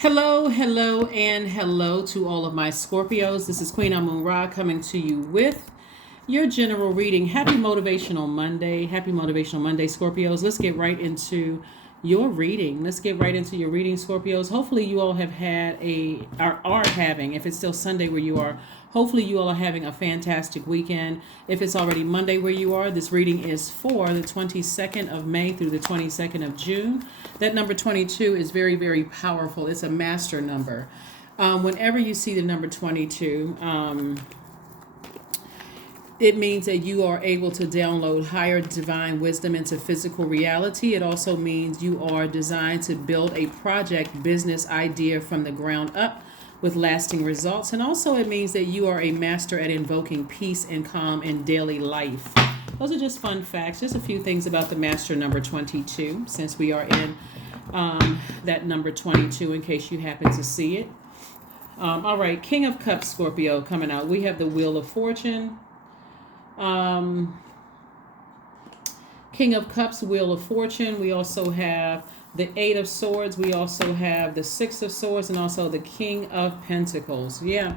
Hello, hello, and hello to all of my Scorpios. This is Queen Amun Ra coming to you with your general reading. Happy Motivational Monday. Happy Motivational Monday, Scorpios. Let's get right into your reading. Let's get right into your reading, Scorpios. Hopefully you all have had are having, if it's still Sunday where you are, hopefully you all are having a fantastic weekend. If it's already Monday where you are, this reading is for the 22nd of May through the 22nd of June. That number 22 is very, very powerful. It's a master number. Whenever you see the number 22, it means that you are able to download higher divine wisdom into physical reality. It also means you are designed to build a project business idea from the ground up with lasting results. And also it means that you are a master at invoking peace and calm in daily life. Those are just fun facts. Just a few things about the master number 22, since we are in that number 22 in case you happen to see it. All right, King of Cups, Scorpio, coming out. We have the Wheel of Fortune. King of Cups, Wheel of Fortune. We also have the Eight of Swords. We also have the Six of Swords and also the King of Pentacles. Yeah.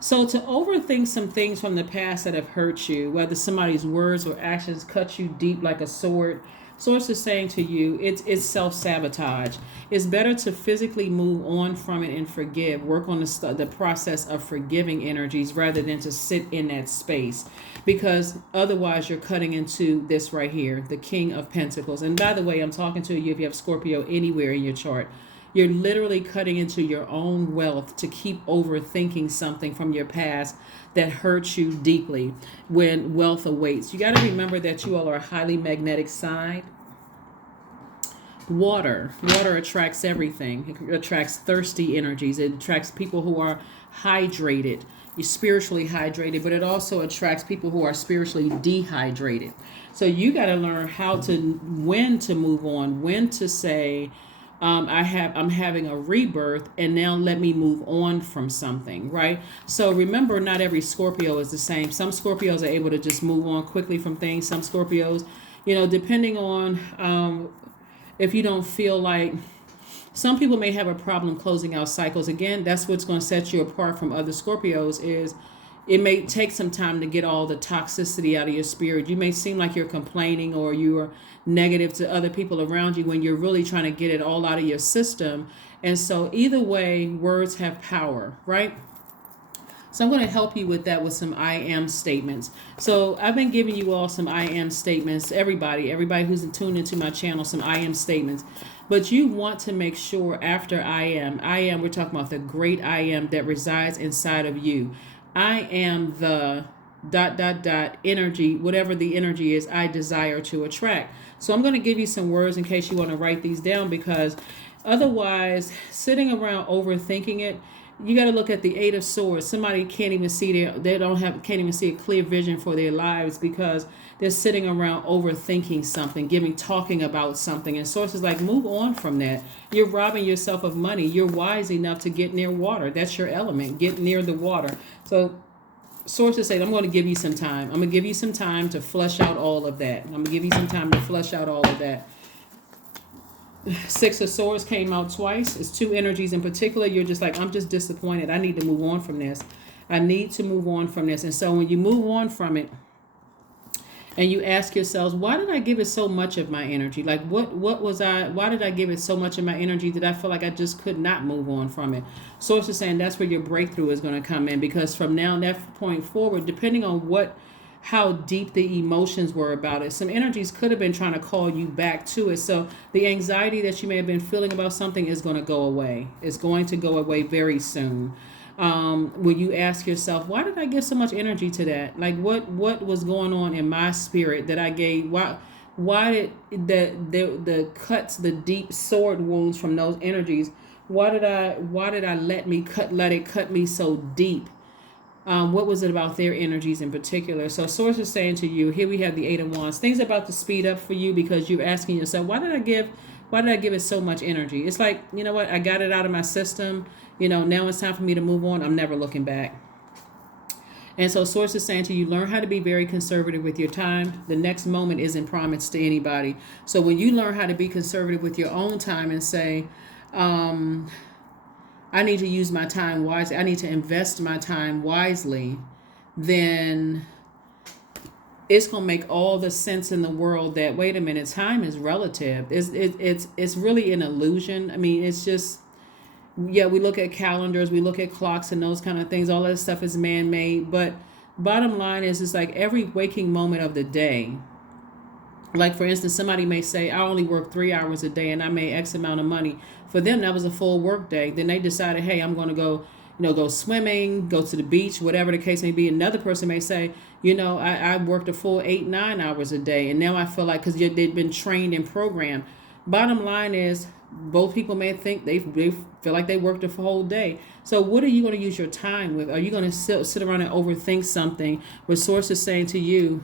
So to overthink some things from the past that have hurt you, whether somebody's words or actions cut you deep like a sword, Source is saying to you, it's self-sabotage. It's better to physically move on from it and forgive. Work on the process of forgiving energies rather than to sit in that space. Because otherwise you're cutting into this right here, the King of Pentacles. And by the way, I'm talking to you if you have Scorpio anywhere in your chart. You're literally cutting into your own wealth to keep overthinking something from your past that hurts you deeply when wealth awaits. You got to remember that you all are a highly magnetic sign. Water attracts everything. It attracts thirsty energies. It attracts people who are hydrated. You're spiritually hydrated, but it also attracts people who are spiritually dehydrated. So you got to learn when to move on, when to say, I'm having a rebirth, and now let me move on from something, right? So remember, not every Scorpio is the same. Some Scorpios are able to just move on quickly from things. Some Scorpios, depending on if you don't feel like, some people may have a problem closing out cycles. Again, that's what's going to set you apart from other Scorpios is it may take some time to get all the toxicity out of your spirit. You may seem like you're complaining or you're negative to other people around you when you're really trying to get it all out of your system. And so either way, words have power, right? So I'm going to help you with that with some I am statements. So I've been giving you all some I am statements. Everybody who's tuned into my channel, some I am statements. But you want to make sure after I am, we're talking about the great I am that resides inside of you. I am the ... energy, whatever the energy is I desire to attract. So I'm going to give you some words in case you want to write these down, because otherwise sitting around overthinking it, you got to look at the Eight of Swords. Somebody can't even see can't even see a clear vision for their lives because they're sitting around overthinking something, talking about something. And sources like, move on from that. You're robbing yourself of money. You're wise enough to get near water. That's your element. Get near the water. So sources say, I'm going to give you some time. I'm going to give you some time to flush out all of that. I'm going to give you some time to flush out all of that. Six of Swords came out twice. It's two energies in particular. You're just like, I'm just disappointed. I need to move on from this. I need to move on from this. And so when you move on from it and you ask yourselves, why did I give it so much of my energy? Like why did I give it so much of my energy that I feel like I just could not move on from it? Source is saying that's where your breakthrough is going to come in, because from now that point forward, depending on how deep the emotions were about it, some energies could have been trying to call you back to it. So the anxiety that you may have been feeling about something is going to go away. It's going to go away very soon. When you ask yourself, why did I give so much energy to that? Like what was going on in my spirit that I gave? Why did the cuts, the deep sword wounds from those energies? Why did I let it cut me so deep? What was it about their energies in particular? So source is saying to you, here we have the Eight of Wands. Things are about to speed up for you because you're asking yourself, why did I give it so much energy? It's like, you know what? I got it out of my system. Now it's time for me to move on. I'm never looking back. And so source is saying to you, learn how to be very conservative with your time. The next moment isn't promised to anybody. So when you learn how to be conservative with your own time and say, I need to use my time wisely, I need to invest my time wisely, then it's going to make all the sense in the world that, wait a minute, time is relative. It's really an illusion. I mean, it's just, yeah, we look at calendars, we look at clocks and those kind of things. All that stuff is man-made. But bottom line is, it's like every waking moment of the day. Like, for instance, somebody may say, I only work 3 hours a day and I made X amount of money. For them, that was a full work day. Then they decided, hey, I'm going to go, go swimming, go to the beach, whatever the case may be. Another person may say, I worked a full 8-9 hours a day. And now I feel like, because they've been trained and programmed. Bottom line is, both people may think they feel like they worked a whole day. So what are you going to use your time with? Are you going to sit around and overthink something with sources saying to you,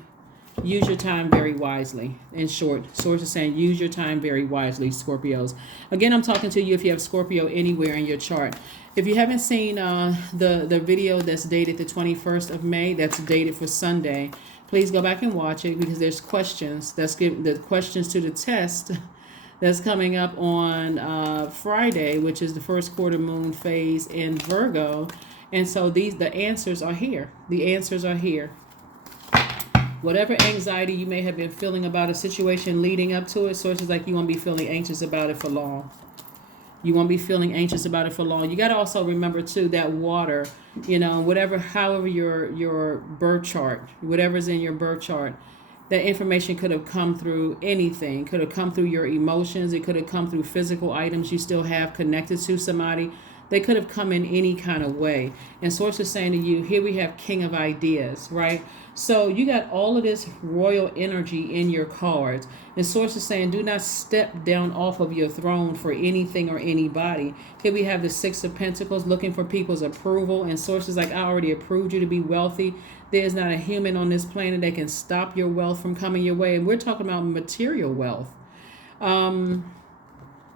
use your time very wisely? In short, sources saying use your time very wisely, Scorpios. Again, I'm talking to you if you have Scorpio anywhere in your chart. If you haven't seen the video that's dated the 21st of May, that's dated for Sunday, please go back and watch it, because there's questions. That's the questions to the test that's coming up on Friday, which is the first quarter moon phase in Virgo. And so the answers are here. The answers are here. Whatever anxiety you may have been feeling about a situation leading up to it, sources like you won't be feeling anxious about it for long. You won't be feeling anxious about it for long. You got to also remember too that water, however your birth chart, whatever's in your birth chart, that information could have come through anything. Could have come through your emotions. It could have come through physical items you still have connected to somebody. They could have come in any kind of way. And source is saying to you, here we have King of Ideas, right? So you got all of this royal energy in your cards. And source is saying, do not step down off of your throne for anything or anybody. Here we have the Six of Pentacles, looking for people's approval. And source is like, I already approved you to be wealthy. There is not a human on this planet that can stop your wealth from coming your way. And we're talking about material wealth.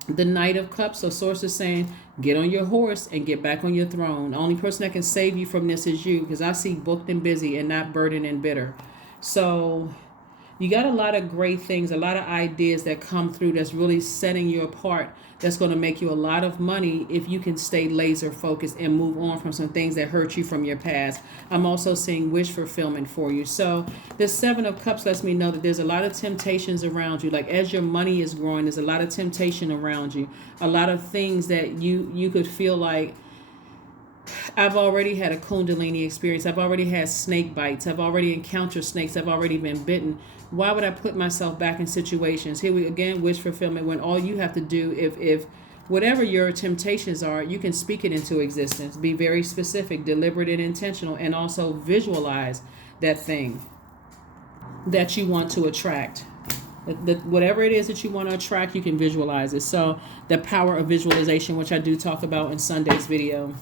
The Knight of Cups. So source is saying, get on your horse and get back on your throne. The only person that can save you from this is you, because I see booked and busy and not burdened and bitter. So you got a lot of great things, a lot of ideas that come through that's really setting you apart. That's going to make you a lot of money if you can stay laser focused and move on from some things that hurt you from your past. I'm also seeing wish fulfillment for you. So this Seven of Cups lets me know that there's a lot of temptations around you. Like as your money is growing, there's a lot of temptation around you. A lot of things that you could feel like, I've already had a Kundalini experience. I've already had snake bites. I've already encountered snakes. I've already been bitten. Why would I put myself back in situations? Here we again, wish fulfillment, when all you have to do, if whatever your temptations are, you can speak it into existence. Be very specific, deliberate, and intentional, and also visualize that thing that you want to attract. Whatever it is that you want to attract, you can visualize it. So the power of visualization, which I do talk about in Sunday's video.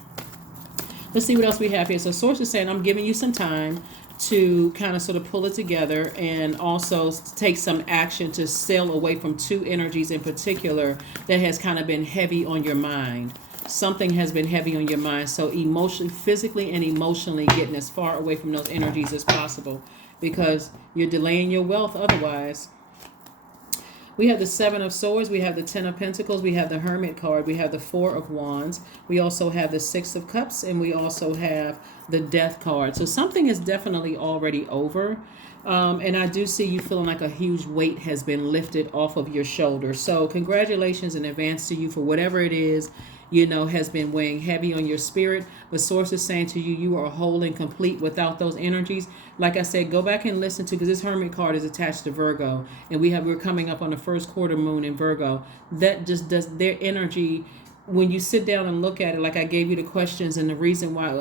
Let's see what else we have here. So source is saying, I'm giving you some time to kind of sort of pull it together and also take some action to sail away from two energies in particular that has kind of been heavy on your mind. Something has been heavy on your mind. So emotionally, physically and emotionally getting as far away from those energies as possible, because you're delaying your wealth otherwise. We have the Seven of Swords, we have the Ten of Pentacles, we have the Hermit card, we have the Four of Wands, we also have the Six of Cups, and we also have the Death card. So something is definitely already over. And I do see you feeling like a huge weight has been lifted off of your shoulders. So congratulations in advance to you for whatever it is, has been weighing heavy on your spirit. But source is saying to you, you are whole and complete without those energies. Like I said, go back and listen to, because this Hermit card is attached to Virgo, and we're coming up on the first quarter moon in Virgo. That just does their energy. When you sit down and look at it, like I gave you the questions and the reason why,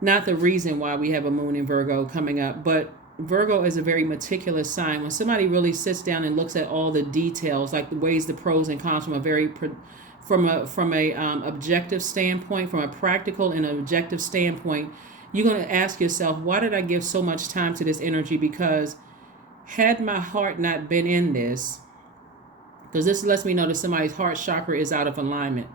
not the reason why we have a moon in Virgo coming up, but Virgo is a very meticulous sign. When somebody really sits down and looks at all the details, like the ways, the pros and cons from a objective standpoint, from a practical and objective standpoint, you're going to ask yourself, why did I give so much time to this energy? Because had my heart not been in this, because this lets me know that somebody's heart chakra is out of alignment.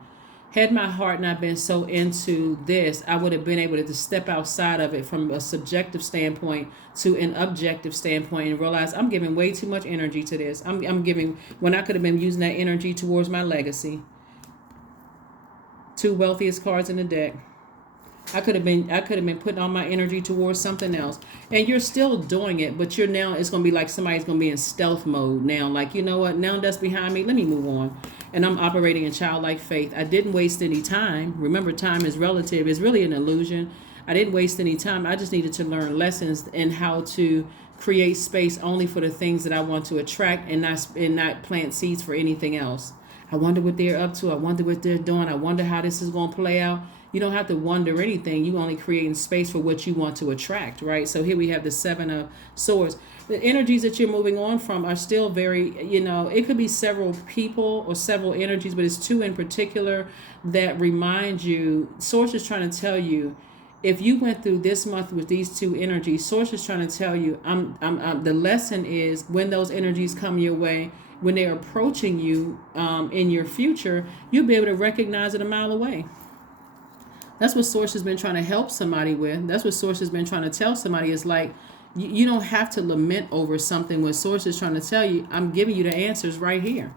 Had my heart not been so into this, I would have been able to step outside of it from a subjective standpoint to an objective standpoint and realize I'm giving way too much energy to this. I'm giving, when I could have been using that energy towards my legacy. Two wealthiest cards in the deck. I could have been putting all my energy towards something else. And you're still doing it, but you're now, it's going to be like somebody's going to be in stealth mode now. Like, you know what? Now that's behind me. Let me move on. And I'm operating in childlike faith. I didn't waste any time. Remember, time is relative. It's really an illusion. I didn't waste any time. I just needed to learn lessons and how to create space only for the things that I want to attract, and not plant seeds for anything else. I wonder what they're up to. I wonder what they're doing. I wonder how this is going to play out. You don't have to wonder anything. You only creating space for what you want to attract, right? So here we have the Seven of Swords. The energies that you're moving on from are still very, it could be several people or several energies, but it's two in particular that remind you. Source is trying to tell you, if you went through this month with these two energies, Source is trying to tell you, the lesson is when those energies come your way, when they're approaching you in your future, you'll be able to recognize it a mile away. That's what Source has been trying to help somebody with. That's what Source has been trying to tell somebody. Is like, you don't have to lament over something. When Source is trying to tell you, I'm giving you the answers right here.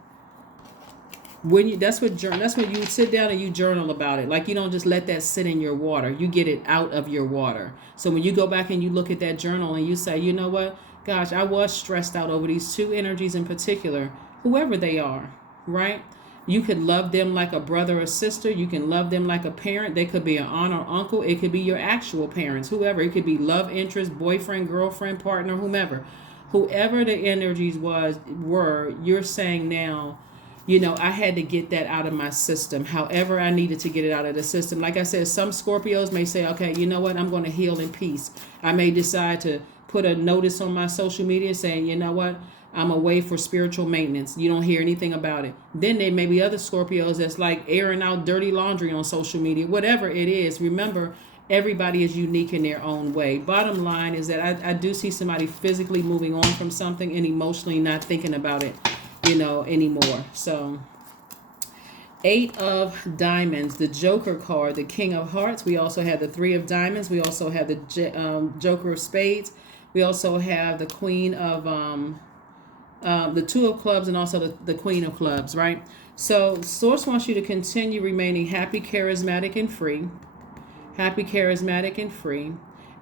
That's when you sit down and you journal about it. Like, you don't just let that sit in your water. You get it out of your water. So when you go back and you look at that journal and you say, you know what, gosh, I was stressed out over these two energies in particular, whoever they are, right? You could love them like a brother or sister. You can love them like a parent. They could be an aunt or uncle. It could be your actual parents, whoever. It could be love interest, boyfriend, girlfriend, partner, whomever. Whoever the energies were, you're saying now, I had to get that out of my system. However, I needed to get it out of the system. Like I said, some Scorpios may say, okay, you know what? I'm going to heal in peace. I may decide to put a notice on my social media saying, you know what? I'm away for spiritual maintenance. You don't hear anything about it. Then there may be other Scorpios that's like airing out dirty laundry on social media. Whatever it is, remember, everybody is unique in their own way. Bottom line is that I do see somebody physically moving on from something and emotionally not thinking about it, anymore. So, 8 of Diamonds, the Joker card, the King of Hearts. We also have the 3 of Diamonds. We also have the Joker of Spades. We also have the Queen of... the 2 of Clubs, and also the Queen of Clubs, right? So Source wants you to continue remaining happy, charismatic, and free. Happy, charismatic, and free.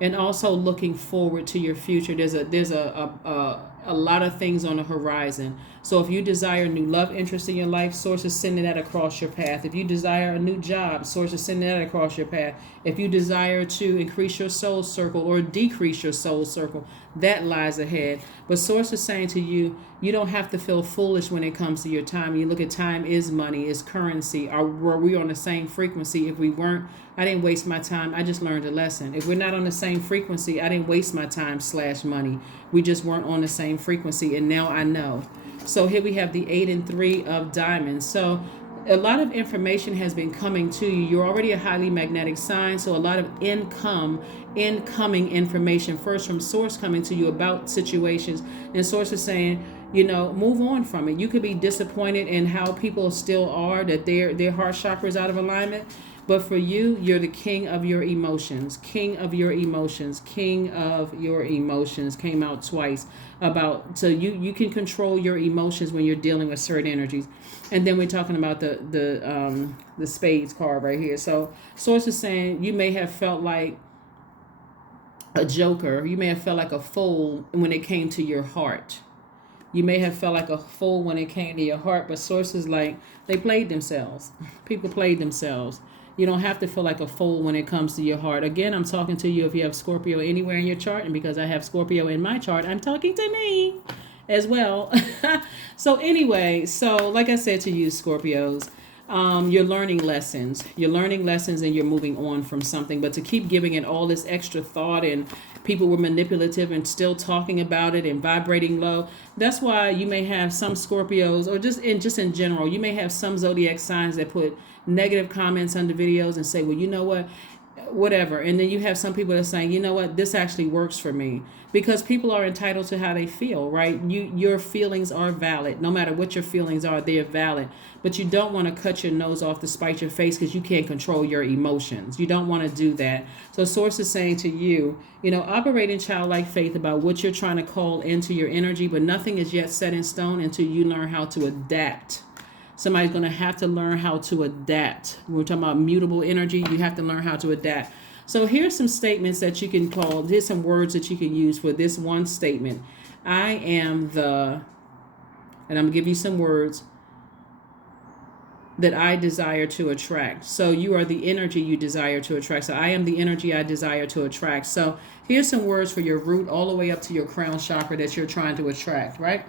And also looking forward to your future. There's a lot of things on the horizon. So if you desire new love interest in your life, Source is sending that across your path. If you desire a new job, Source is sending that across your path. If you desire to increase your soul circle or decrease your soul circle, that lies ahead. But Source is saying to you, you don't have to feel foolish when it comes to your time. You look at time is money, is currency. Were we on the same frequency? If we weren't, I didn't waste my time. I just learned a lesson. If we're not on the same frequency, I didn't waste my time / money. We just weren't on the same frequency, and now I know. So here we have the 8 and 3 of Diamonds. So a lot of information has been coming to you. You're already a highly magnetic sign, so a lot of incoming information first from Source coming to you about situations. And Source is saying, move on from it. You could be disappointed in how people still are, that their heart chakra is out of alignment. But for you, you're the king of your emotions. King of your emotions. King of your emotions came out twice. So you can control your emotions when you're dealing with certain energies. And then we're talking about the Spades card right here. So Source is saying you may have felt like a joker. You may have felt like a fool when it came to your heart. You may have felt like a fool when it came to your heart, but Source is like, they played themselves. People played themselves. You don't have to feel like a fool when it comes to your heart. Again, I'm talking to you if you have Scorpio anywhere in your chart. And because I have Scorpio in my chart, I'm talking to me as well. So anyway, like I said to you, Scorpios, you're learning lessons. You're learning lessons and you're moving on from something. But to keep giving it all this extra thought, and people were manipulative and still talking about it and vibrating low, that's why you may have some Scorpios, or just in general, you may have some zodiac signs that put negative comments under videos and say, well, you know what, whatever. And then you have some people that are saying, you know what, this actually works for me. Because people are entitled to how they feel, right? Your feelings are valid. No matter what your feelings are, they're valid. But you don't want to cut your nose off to spite your face, because you can't control your emotions. You don't want to do that. So Source is saying to you, operate in childlike faith about what you're trying to call into your energy, but nothing is yet set in stone until you learn how to adapt Somebody's going to have to learn how to adapt. We're talking about mutable energy. You have to learn how to adapt. So here's some statements that you can call, here's some words that you can use for this one statement. I am the, and I'm going to give you some words that I desire to attract. So you are the energy you desire to attract. So I am the energy I desire to attract. So here's some words for your root all the way up to your crown chakra that you're trying to attract, right?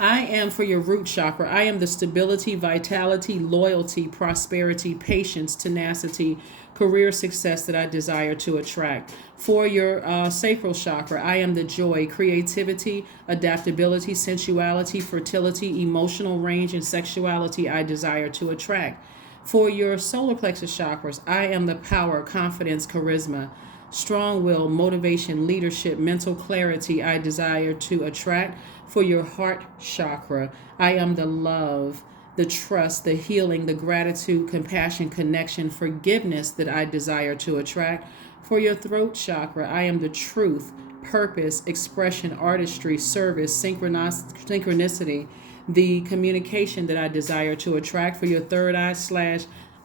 I am, for your root chakra, I am the stability, vitality, loyalty, prosperity, patience, tenacity, career success that I desire to attract. For your sacral chakra, I am the joy, creativity, adaptability, sensuality, fertility, emotional range, and sexuality I desire to attract. For your solar plexus chakras, I am the power, confidence, charisma, strong will, motivation, leadership, mental clarity I desire to attract. For your heart chakra, I am the love, the trust, the healing, the gratitude, compassion, connection, forgiveness that I desire to attract. For your throat chakra, I am the truth, purpose, expression, artistry, service, synchronicity, the communication that I desire to attract. For your third eye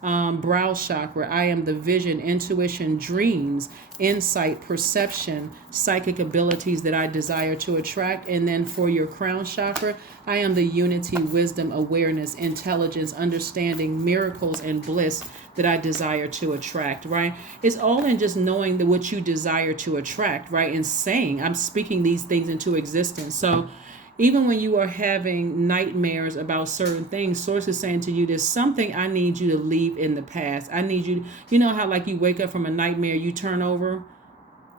/ brow chakra, I am the vision, intuition, dreams, insight, perception, psychic abilities that I desire to attract. And then for your crown chakra, I am the unity, wisdom, awareness, intelligence, understanding, miracles, and bliss that I desire to attract, right? It's all in just knowing that what you desire to attract, right? And saying, I'm speaking these things into existence. So even when you are having nightmares about certain things, Source is saying to you, there's something I need you to leave in the past. I need you, you know how like you wake up from a nightmare, you turn over,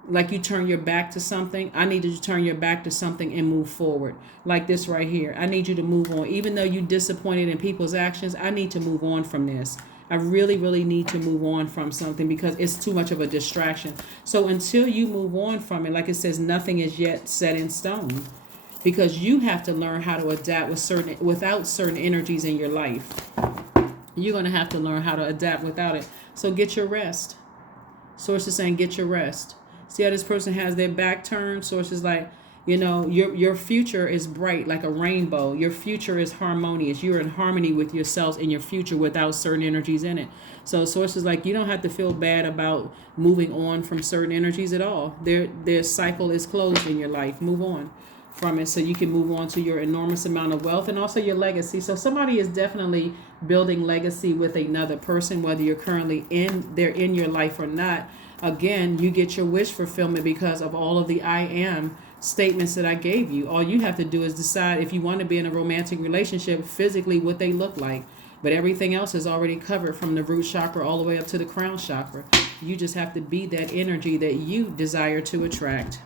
like you turn your back to something. I need you to turn your back to something and move forward. Like this right here. I need you to move on. Even though you're disappointed in people's actions, I need to move on from this. I really, really need to move on from something because it's too much of a distraction. So until you move on from it, like it says, nothing is yet set in stone. Because you have to learn how to adapt without certain energies in your life. You're going to have to learn how to adapt without it. So get your rest. Source is saying get your rest. See how this person has their back turned? Source is like, you know, your future is bright like a rainbow. Your future is harmonious. You're in harmony with yourselves and your future without certain energies in it. So Source is like, you don't have to feel bad about moving on from certain energies at all. Their cycle is closed in your life. Move on from it so you can move on to your enormous amount of wealth and also your legacy. So somebody is definitely building legacy with another person, whether you're currently they're in your life or not. Again, you get your wish fulfillment because of all of the I am statements that I gave you. All you have to do is decide if you want to be in a romantic relationship, physically what they look like. But everything else is already covered from the root chakra all the way up to the crown chakra. You just have to be that energy that you desire to attract.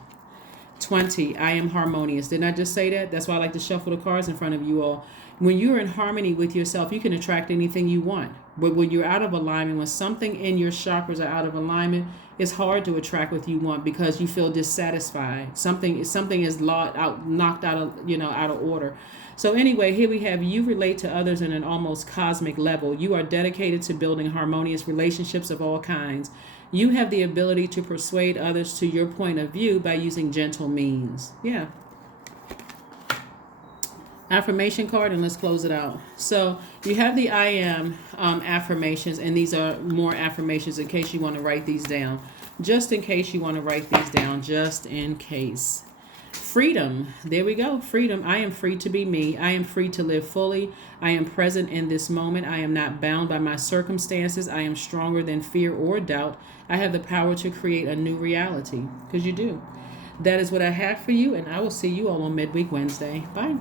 20, I am harmonious. Didn't I just say that? That's why I like to shuffle the cards in front of you all. When you're in harmony with yourself, you can attract anything you want. But when you're out of alignment, when something in your chakras are out of alignment, it's hard to attract what you want because you feel dissatisfied. Something is knocked out of order. So anyway, here we have you relate to others in an almost cosmic level. You are dedicated to building harmonious relationships of all kinds. You have the ability to persuade others to your point of view by using gentle means. Yeah. Affirmation card, and let's close it out. So you have the I am affirmations, and these are more affirmations in case you want to write these down. Just in case you want to write these down, just in case. Freedom. There we go. Freedom. I am free to be me. I am free to live fully. I am present in this moment. I am not bound by my circumstances. I am stronger than fear or doubt. I have the power to create a new reality. Because you do. That is what I have for you, and I will see you all on Midweek Wednesday. Bye.